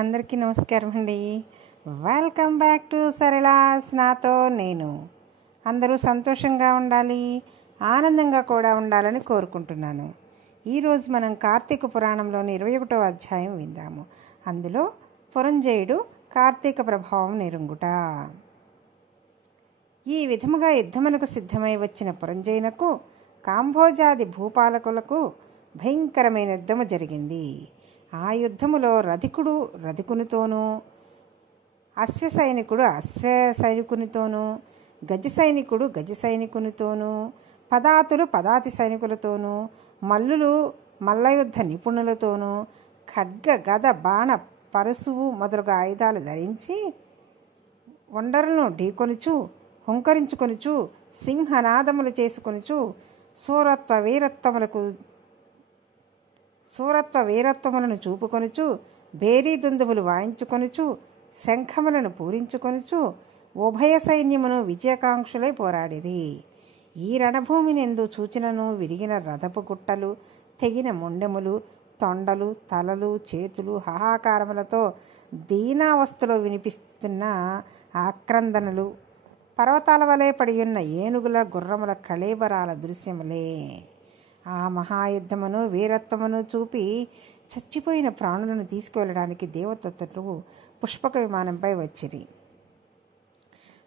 అందరికీ నమస్కారం అండి. వెల్కమ్ బ్యాక్ టు సరళాస్ నాతో నేను. అందరూ సంతోషంగా ఉండాలి, ఆనందంగా కూడా ఉండాలని కోరుకుంటున్నాను. ఈరోజు మనం కార్తీక పురాణంలోని 21వ అధ్యాయం విందాము. అందులో పురంజయుడు కార్తీక ప్రభావం నెరుంగుట. ఈ విధముగా యుద్ధమునకు సిద్ధమై వచ్చిన పురంజయునకు కాంభోజాది భూపాలకులకు భయంకరమైన యుద్ధము జరిగింది. ఆ యుద్ధములో రధికుడు రధికునితోనూ, అశ్వసైనికుడు అశ్వసైనికునితోనూ, గజసైనికుడు గజసైనికునితోనూ, పదాతులు పదాతి సైనికులతోనూ, మల్లులు మల్లయుద్ధ నిపుణులతోనూ, ఖడ్గ గద బాణ పరశువు మొదలుగా ఆయుధాలు ధరించి ఒండరులను ఢీకొనుచు హుంకరించుకొనుచు సింహనాదములు చేసుకొనుచు సూరత్వ వీరత్వములను చూపుకొనుచు బేరీ దుందువులు వాయించుకొనుచు శంఖములను పూరించుకొనుచు ఉభయ సైన్యమును విజయకాంక్షులై పోరాడిరి. ఈ రణభూమినెందు చూచినను విరిగిన రథపు గుట్టలు, తెగిన మొండెములు, తొండలు, తలలు, చేతులు, హాహాకారములతో దీనావస్థలో వినిపిస్తున్న ఆక్రందనలు, పర్వతాల వలె పడియున్న ఏనుగుల గుర్రముల కళేబరాల దృశ్యములే. ఆ మహాయుద్ధమును వీరత్వమును చూపి చచ్చిపోయిన ప్రాణులను తీసుకువెళ్ళడానికి దేవదత్తులు పుష్పక విమానంపై వచ్చిరి.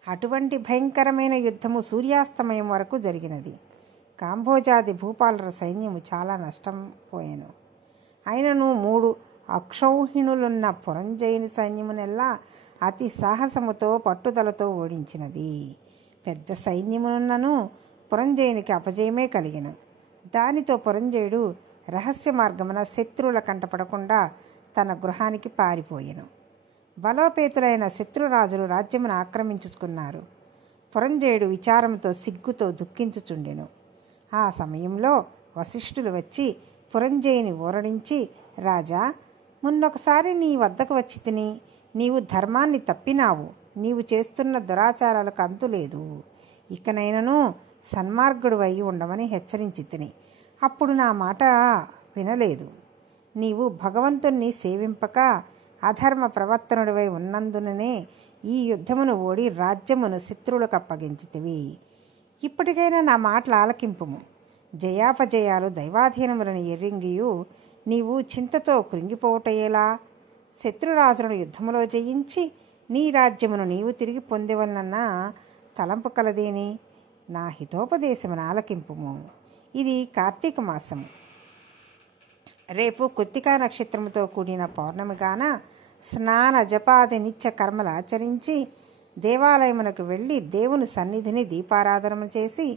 అటువంటి భయంకరమైన యుద్ధము సూర్యాస్తమయం వరకు జరిగినది. కాంభోజాది భూపాలుర సైన్యము చాలా నష్టం పోయెను. అయినను 3 అక్షౌహిణులున్న పురంజయుని సైన్యమునెల్లా అతి సాహసముతో పట్టుదలతో ఓడించినది. పెద్ద సైన్యమునున్నను పురంజయునికి అపజయమే కలిగెను. దానితో పురంజయుడు రహస్య మార్గమున శత్రువుల కంటపడకుండా తన గృహానికి పారిపోయెను. బలోపేతులైన శత్రురాజులు రాజ్యమును ఆక్రమించుకున్నారు. పురంజయుడు విచారంతో సిగ్గుతో దుఃఖించుచుండెను. ఆ సమయంలో వశిష్ఠులు వచ్చి పురంజయుని ఊరడించి, రాజా, మున్నొకసారి నీ వద్దకు వచ్చి తిని నీవు ధర్మాన్ని తప్పినావు. నీవు చేస్తున్న దురాచారాలకు అంతులేదు. ఇకనైనను సన్మార్గుడు అయి ఉండమని హెచ్చరించి తిని అప్పుడు నా మాట వినలేదు. నీవు భగవంతుణ్ణి సేవింపక అధర్మ ప్రవర్తనుడివై ఉన్నందుననే ఈ యుద్ధమును ఓడి రాజ్యమును శత్రువులకు అప్పగించితివి. ఇప్పటికైనా నా మాటలు ఆలకింపుము. జయాపజయాలు దైవాధీనములను ఎరింగియు నీవు చింతతో కృంగిపోవటయేలా? శత్రురాజులను యుద్ధములో జయించి నీ రాజ్యమును నీవు తిరిగి పొందేవలనన్న తలంపు కలదేని? నా హితోపదేశమును ఆలకింపుము. ఇది కార్తీక మాసము. రేపు కృత్తికా నక్షత్రముతో కూడిన పౌర్ణమిగాన స్నాన జపాది నిత్య కర్మలు ఆచరించి దేవాలయమునకు వెళ్ళి దేవుని సన్నిధిని దీపారాధనము చేసి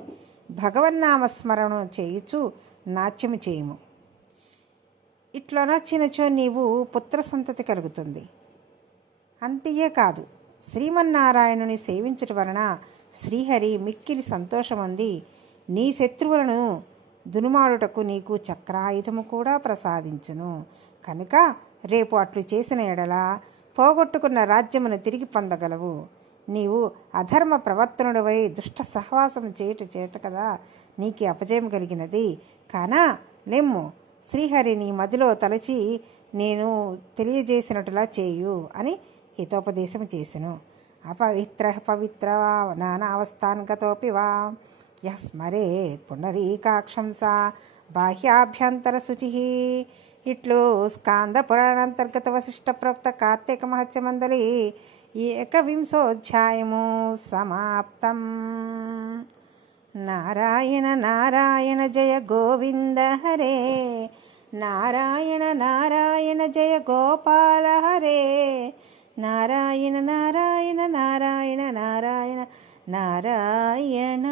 భగవన్నామస్మరణ చేయుచు నాట్యము చేయుము. ఇట్లా నచ్చినచో నీవు పుత్ర సంతతి కలుగుతుంది. అంతయే కాదు, శ్రీమన్నారాయణుని సేవించుట వలన శ్రీహరి మిక్కిలి సంతోషమంది నీ శత్రువులను దునుమాడుటకు నీకు చక్రాయుధము కూడా ప్రసాదించును. కనుక రేపు అట్లు చేసిన ఎడల పోగొట్టుకున్న రాజ్యమును తిరిగి పొందగలవు. నీవు అధర్మ ప్రవర్తనుడివై దుష్ట సహవాసం చేయుట చేత కదా నీకు అపజయం కలిగినది. కానా లెమ్ము, శ్రీహరి నీ మదిలో తలచి నేను తెలియజేసినట్టులా చేయు అని హితోపదేశం చేసెను. అపవిత్ర పవిత్ర నానావస్థాన్గతోపి వా యః స్మరేత్ పుండరీకాక్షం సా బాహ్యాభ్యంతర శుచి. ఇట్లు స్కాంద పురాణాంతర్గత వశిష్ట ప్రోక్త కార్తీక మహత్యమందలి 21వ సమాప్తం. నారాయణ నారాయణ జయ గోవింద హరే, నారాయణ నారాయణ జయ గోపాల హరే, నారాయణ నారాయణ నారాయణ నారాయణ నారాయణ.